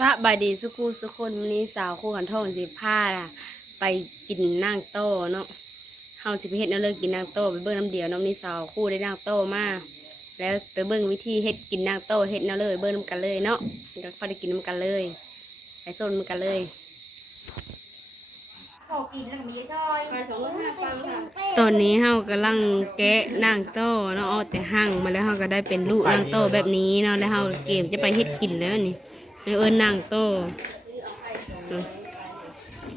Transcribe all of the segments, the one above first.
สบายดีสุกูสุคนวันนี้สาวคู่ขันทองสิผ้าไปกินนางโต้เนาะเฮาสิไปเฮ็ดแนวเลิกกินนางโต้ไปเบิ่งน้ำเดียวน้ำนี้สาวคู่ได้นางโต้มาแล้วไปเบิ่งวิธีเฮ็ดกินนางโต้เฮ็ดแนวเลยเบิ่งน้ำกันเลยเนาะก็พอได้กินน้ำกันเลยไปโซนน้ำกันเลยตอนนี้เฮากำลังแกะนางโต้เนาะเอาแต่หั่งมาแล้วเฮาก็ได้เป็นลูกนางโต้แบบนี้เนาะแล้วเฮาเกมจะไปเฮ็ดกินแล้วนี่นางโต้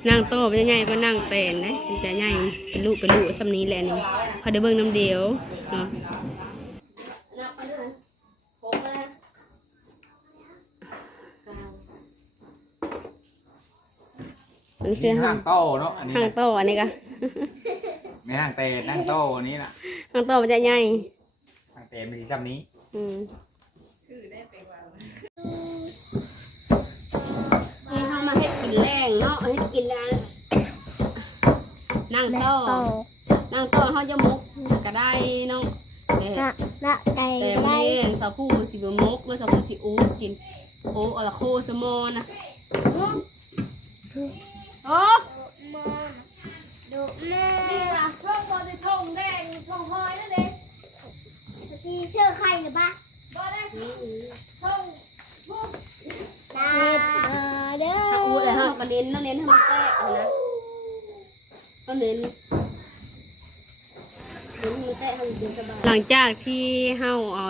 นางโต้เป็นยังไงก็นางแต่นนะมันจะใหญ่เป็นลูกซ้ำนี้แหละนี่พอได้เบิ่งน้ำเดียวเนาะนี่คือห้างโต้เนาะอันนี้หางโต้อันนี้ก็ ไม่ห้างเตะนั่งโต้นี้ล่ะหางโต้มันจะใหญ่ห้างเตะมีซ้ำนี้นี่เขามาเฮ็ดกินแรงเนาะเฮ็ดกินแล้วนางโต้เขาจะมุกก็ได้เนาะแต่ไม่สาวผู้สิบมุกแล้วสาวผู้สิอูกินโอ้อะไรโคสมอนะโอ้ดูแม่นี่ล่ะช่องบอลในทงแดงทงหอยนั่นเองตีเชื่อใครหรือปะบอลได้ทงมุกตาเด้อถ้าอูเลยฮะก็เน้นให้มันแตกนะก็เน้นมันแตกให้มันกินสบายหลังจากที่เฮาเอ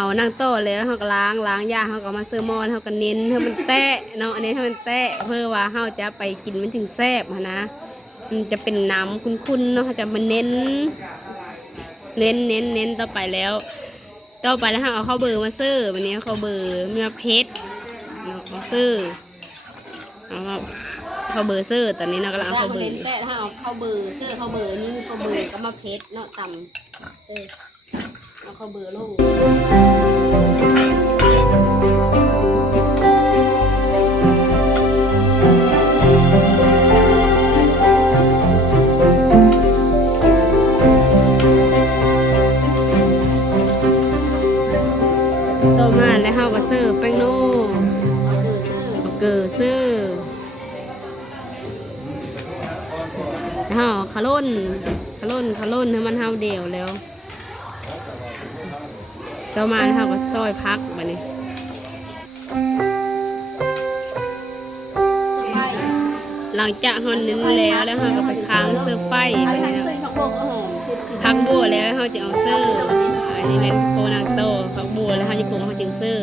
านางโต้แล้วเฮาก็ล้างยาเฮาก็มาเซอร์มอนเฮาก็เน้นให้มันแตะเนาะอันนี้ให้มันแตะเพื่อว่าเฮาจะไปกินมันจึงแซ่บนะมันจะเป็นน้ำคุ้นๆเนาะเขาจะมาเน้นต่อไปแล้วเฮาเอาข้าวเบอร์มาเซอร์วันนี้ข้าวเบอร์มาเพชรเอาเซอร์เอาข้าวเบอร์เซอร์ตอนนี้เรากำลังเอาข้าวเบอร์แต่ถ้าเอาข้าวเบอร์เซอร์ข้าวเบอร์นี่ข้าวเบอร์ก็มาเพชรเนาะตำเอาข้าวเบอร์ลงต่อมาแล้วเฮาก็เสิร์ฟแป้งโน่เกลือเสิร์ฟแล้วเฮาขลุ่นให้มันเฮาเดียวแล้วต่อมาเฮาก็ซอยพักแบบนี้หลังจากหั่นเน้นแล้วเฮาก็ไปค้างเสิร์ฟไฟไปแล้วพักบัวแล้วเฮาจะเอาเสิร์ฟอันนี้เป็นโคนางโตผักบัวแล้วเขาจะปรุงเขาจึงซื้อ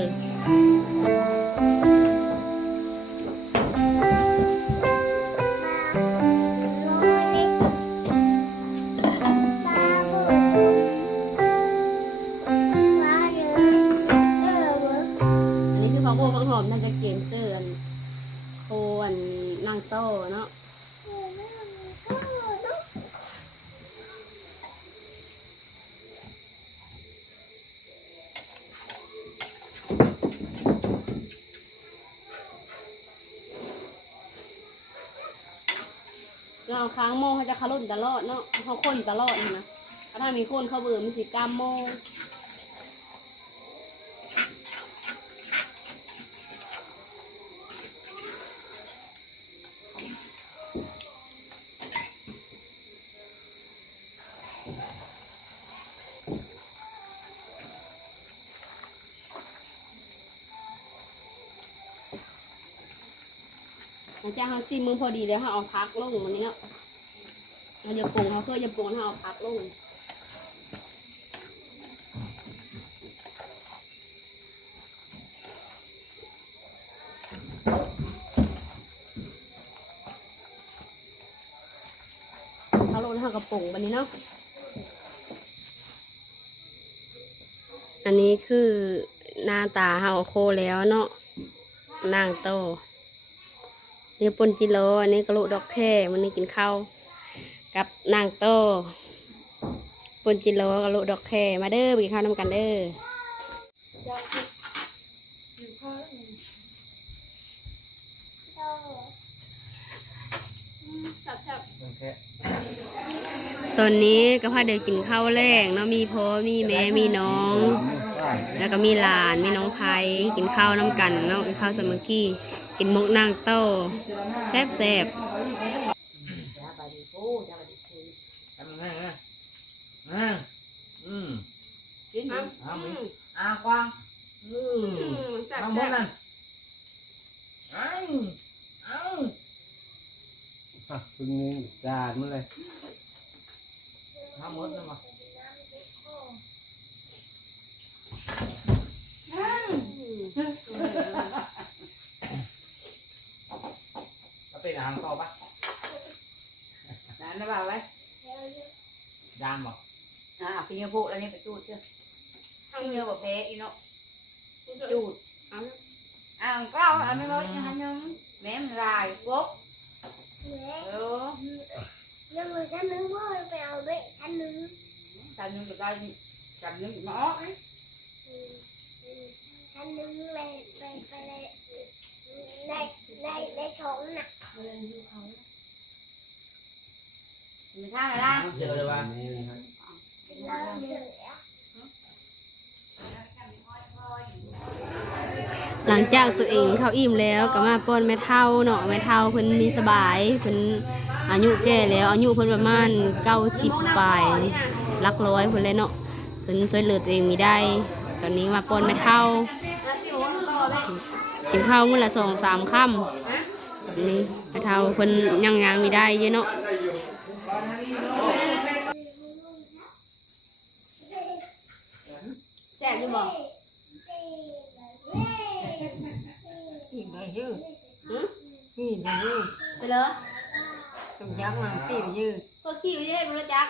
อันนี้คือผักบัวผักหอมท่านจะเก็บเสื้อโคนนางโตเนาะเราค้างโม่เขาจะขลุ่นตลอดเนาะเขาข้นตลอดนะถ้ามีข้นเขาเบื่อมันสิกามโม่จ้าเขาซีมือพอดีแล้วเขาเอาพักลงวันนี้เนาะเราจะปรุงเขาเพื่อจะปรุงเขาเอาพักลงเขาลงแล้วเขากระปรุงวันนี้เนาะอันนี้คือหน้าตาเขาโคแล้วเนาะนางโตนี่ปนจิโร่อันนี้กระโหลกดอกแค่วันนี้กินข้าวกับนางโต้ปนจิโร่กระโหลกดอกแค่มาเด้อไปกินข้าวน้ำกันเด้อตอนนี้ก็พาเดี๋ยวกินข้าวแรงเนาะมีพ่อมีแม่มีน้อง แล้วก็มีหลานมีน้องไพกินข้าวน้ำกันเนาะกินข้าวสามัคคีกินมุกนางโต้แซ่บแซ่บ ทำยังไงกินกวางน้องมดนั่นพึ่งนี่จานมาเลยน้องมดนั่นมาก็เป็นอาหารต่อปะ Đã nó vào đấy. ยานบอก Khi nhớ vụ là nên phải chụt chưa? Không nhớ vào phé đi nó. Chụt. Có anh mới nói cho anh nhưng mém dài cốt. Ừ. Nhưng mà chăn nướng quá mèo bị chăn nướng. Chăn nhưng tụi ta chăn nhưng nó đấy. Chăn nướng này sống nè. Mình tha này ra. Giờ rồi bà หลังจากตัวเองเข้าอิ่มแล้วก็มาป้อนแม่เฒ่าเนาะแม่เฒ่าเพิ่นมีสบายเพิ่นอายุแก่แล้วอายุเพิ่นประมาณ90ปลายหลักร้อยเพิ่นเลยเนาะเพิ่นช่วยเหลือตัวเองมีได้ ตอนนี้มาป้อนแม่เฒ่ากินข้าวมื้อละ2-3 ค่ำนี่แม่เฒ่าเพิ่นยังมีได้เยอะเนาะ แซ่บอยู่บ่ Nhìn này dư. หึ Nhìn này dư. ไปเลย Tụi dám làm gì mà dư. ก็ขี้ไปให้บ่รู้จัก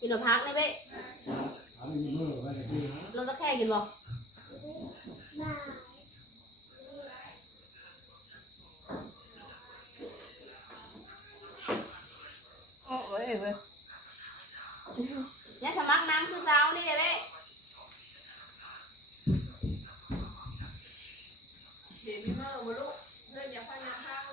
กินหนูพักได้เบ้รถตะแคงกินบ่ Ôi ơi ơi. เนี่ยสมัครน้ำคือเช้านี่เบ้ เดี๋ยวมีเมื่อมาลูกเพื่อนอย่าพยายามทำ